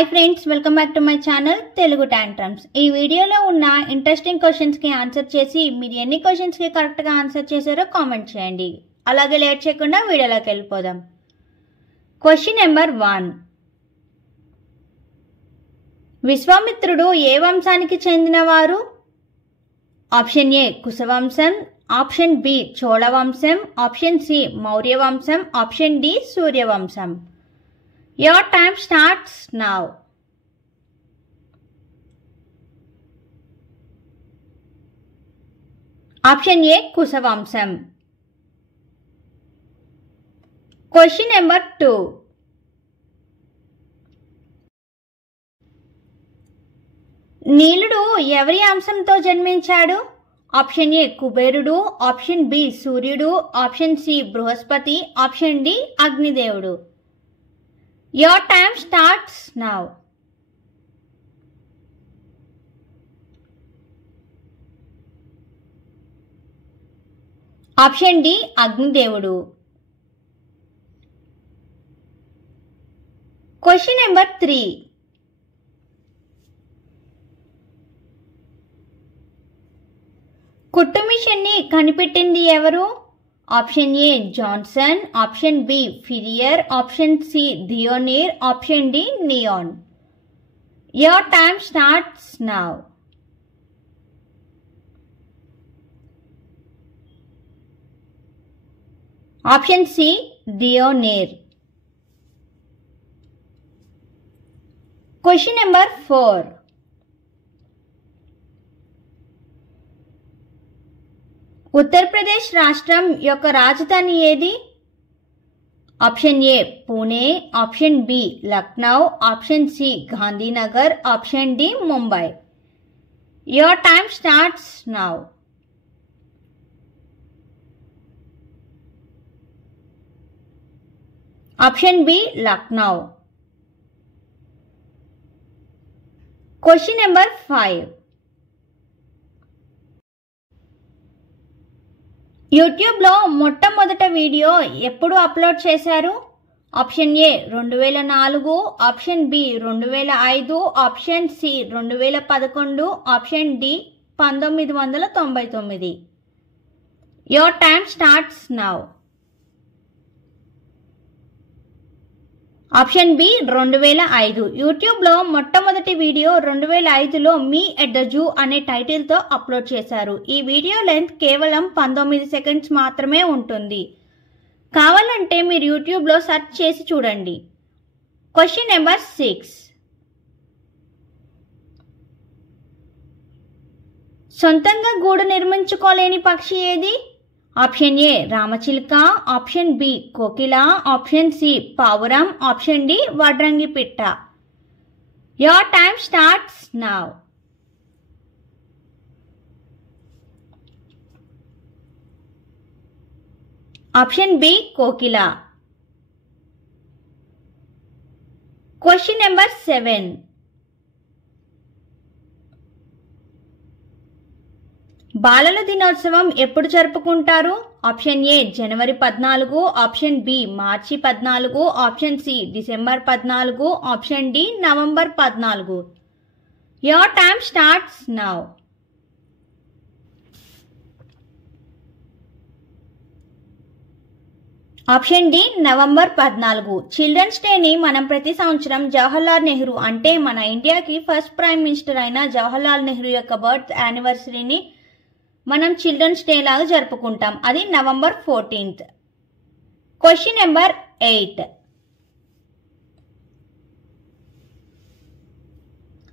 Hi friends, welcome back to my channel Telugu tantrums. ఈ వీడియోలో ఉన్న ఇంట్రెస్టింగ్ క్వశ్చన్స్కి ఆన్సర్ చేసి మీరు ఎన్ని క్వశ్చన్స్కి కరెక్ట్గా ఆన్సర్ చేశారో కామెంట్ చేయండి. అలాగే లేట్ చేయకుండా వీడియోలోకి వెళ్ళిపోదాం. Question number 1. విశ్వామిత్రుడు ఏ వంశానికి చెందినవారు? ఆప్షన్ ఏ కుశవంశం, ఆప్షన్ బి చోళ వంశం, ఆప్షన్ సి మౌర్య వంశం, ఆప్షన్ డి సూర్యవంశం. Your time starts now. Option A కుశవంశం. Question number 2. నీలుడు ఎవరి అంశంతో జన్మించాడు? ఆప్షన్ ఏ కుబేరుడు, ఆప్షన్ బి సూర్యుడు, option C Brihaspati, option D అగ్నిదేవుడు. Your time starts now. Option D అగ్నిదేవుడు. Question number 3. కుట్టు మిషన్ ని కనిపెట్టింది ఎవరు? Option A Johnson, option B ఫిరియర్, ఆప్షన్ సి థియోనీర్, option D neon. Your time starts now. Option C థియోనీర్. Question number 4. ఉత్తరప్రదేశ్ రాష్ట్రం యొక్క రాజధాని ఏది? Option A Pune, option B Lucknow, option C Gandhinagar, option D Mumbai. Your time starts now. Option B Lucknow. Question number 5. యూట్యూబ్లో మొట్టమొదట video ఎప్పుడు అప్లోడ్ చేశారు? Option A 2004, option B 2005, option C 2011, option D 1999. Your time starts now. Option B 2005. యూట్యూబ్లో మొట్టమొదటి video 2005లో me at the zoo అనే టైటిల్తో upload చేశారు. ఈ వీడియో లెంత్ కేవలం 19 సెకండ్స్ మాత్రమే ఉంటుంది. కావాలంటే మీరు యూట్యూబ్లో సెర్చ్ చేసి చూడండి. Question number 6. సొంతంగా గూడు నిర్మించుకోలేని పక్షి ఏది? ఆప్షన్ ఏ రామచిలుక, ఆప్షన్ బి కోకిల, ఆప్షన్ సి పావురం, ఆప్షన్ డి వడ్రంగి పిట్ట. Your time starts now. Option B కోకిల. Question number 7. బాలల దినోత్సవం ఎప్పుడు జరుపుకుంటారు? ఆప్షన్ ఏ జనవరి 14, ఆప్షన్ బి మార్చి 14, option C December 14, option D November 14. Your time starts now. Option D November 14. Children's డేని మనం ప్రతి సంవత్సరం జవహర్లాల్ నెహ్రూ అంటే మన ఇండియాకి ఫస్ట్ ప్రైమ్ మినిస్టర్ అయిన జవహర్లాల్ నెహ్రూ యొక్క బర్త్ యానివర్సరీని మనం చిల్డ్రన్స్ డే లాగా జరుపుకుంటాం. అది నవంబర్ 14th. Question number 8.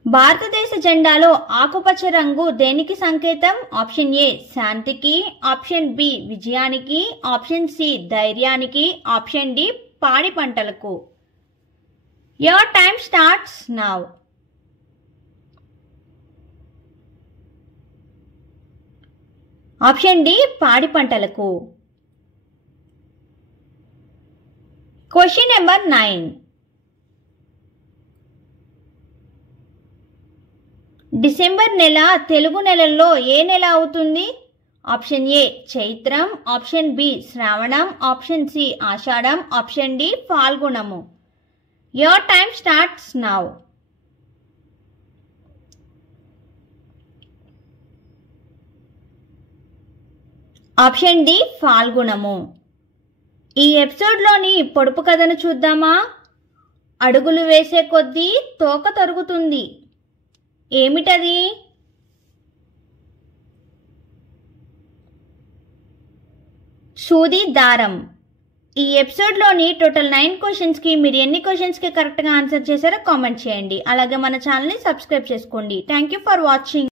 భారతదేశ జెండాలో ఆకుపచ్చ రంగు దేనికి సంకేతం? ఆప్షన్ ఏ శాంతికి, ఆప్షన్ బి విజయానికి, ఆప్షన్ సి ధైర్యానికి, ఆప్షన్ డి పాడి పంటలకు. Your time starts now. Option D పాడి పంటలకు. Question number 9. డిసెంబర్ నెల తెలుగు నెలల్లో ఏ నెల అవుతుంది? ఆప్షన్ ఏ చైత్రం, ఆప్షన్ బి శ్రావణం, ఆప్షన్ సి ఆషాఢం, ఆప్షన్ డి ఫాల్గుణము. Your time starts now. Option D ఫాల్గుణము. ఈ ఎపిసోడ్లోని పొడుపు కథను చూద్దామా? అడుగులు వేసే కొద్దీ తోక తరుగుతుంది. ఏమిటది? సూది దారం. ఈ ఎపిసోడ్లోని టోటల్ 9 క్వశ్చన్స్కి మీరు ఎన్ని క్వశ్చన్స్కి కరెక్ట్గా ఆన్సర్ చేశారో కామెంట్ చేయండి. అలాగే మన ఛానల్ని సబ్స్క్రైబ్ చేసుకోండి. Thank you for watching.